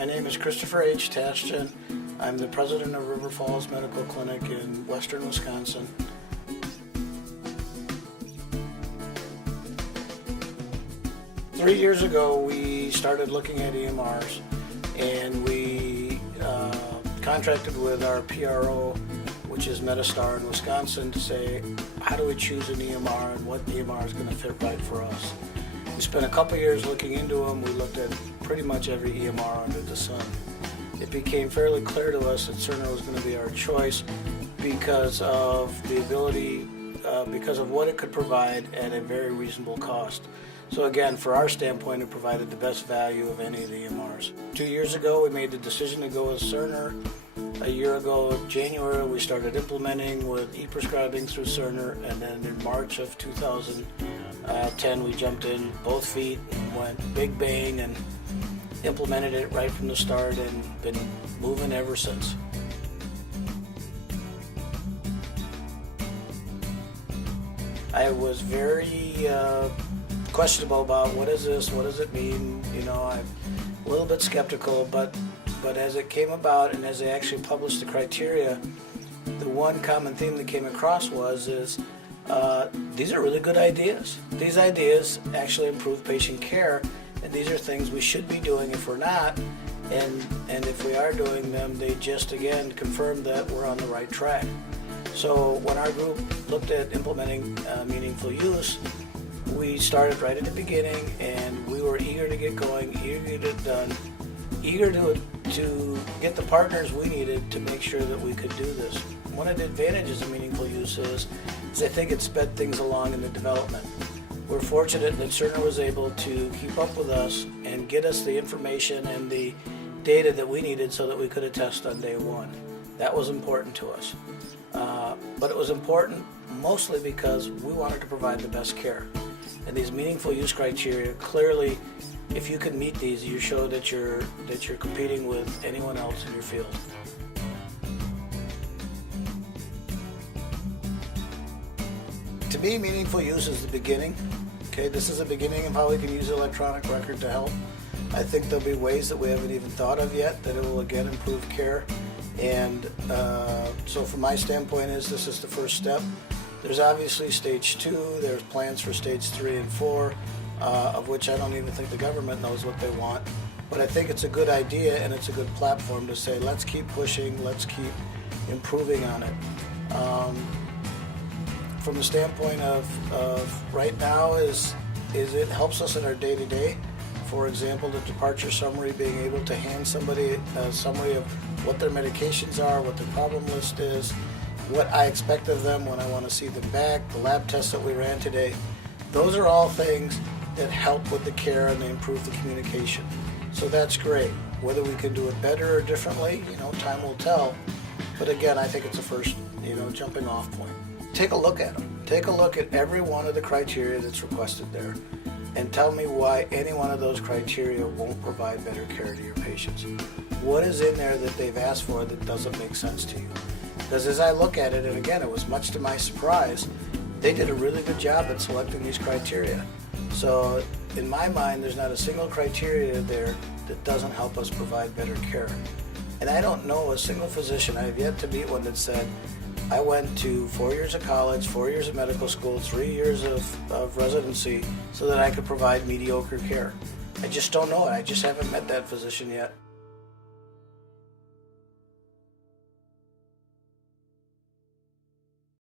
My name is Christopher H. Tashjian. I'm the president of River Falls Medical Clinic in western Wisconsin. Three years ago, we started looking at EMRs, and we contracted with our PRO, which is Metastar in Wisconsin, to say, how do we choose an EMR and what EMR is going to fit right for us? We spent a couple years looking into them. We looked at pretty much every EMR under the sun. It became fairly clear to us that Cerner was going to be our choice because of the ability, because of what it could provide at a very reasonable cost. So again, for our standpoint, it provided the best value of any of the EMRs. 2 years ago, we made the decision to go with Cerner. A year ago, January, we started implementing with e-prescribing through Cerner, and then in March of 2010, we jumped in both feet and went big bang and implemented it right from the start and been moving ever since. I was very questionable about what is this, what does it mean, you know, I'm a little bit skeptical, but as it came about and as they actually published the criteria, the one common theme that came across is these are really good ideas. These ideas actually improve patient care, and these are things we should be doing if we're not, and if we are doing them, they just again confirm that we're on the right track. So when our group looked at implementing meaningful use, we started right at the beginning, and we were eager to get going, eager to get it done, eager to get the partners we needed to make sure that we could do this. One of the advantages of meaningful use is I think it sped things along in the development. We're fortunate that Cerner was able to keep up with us and get us the information and the data that we needed so that we could attest on day one. That was important to us. But it was important mostly because we wanted to provide the best care. And these meaningful use criteria, clearly, if you can meet these, you show that you're competing with anyone else in your field. To me, meaningful use is the beginning. Okay, this is the beginning of how we can use the electronic record to help. I think there'll be ways that we haven't even thought of yet that it will again improve care. And so from my standpoint this is the first step. There's obviously stage 2, there's plans for stage 3 and 4, of which I don't even think the government knows what they want. But I think it's a good idea and it's a good platform to say, let's keep pushing, let's keep improving on it. From the standpoint of right now is it helps us in our day-to-day. For example, the departure summary, being able to hand somebody a summary of what their medications are, what their problem list is, what I expect of them when I want to see them back, the lab tests that we ran today. Those are all things that help with the care and they improve the communication. So that's great. Whether we can do it better or differently, time will tell. But again, I think it's a first, jumping off point. Take a look at them. Take a look at every one of the criteria that's requested there and tell me why any one of those criteria won't provide better care to your patients. What is in there that they've asked for that doesn't make sense to you? Because as I look at it, and again, it was much to my surprise, they did a really good job at selecting these criteria. So in my mind, there's not a single criteria there that doesn't help us provide better care. And I don't know a single physician, I have yet to meet one that said, I went to 4 years of college, 4 years of medical school, 3 years of residency so that I could provide mediocre care. I just don't know it. I just haven't met that physician yet.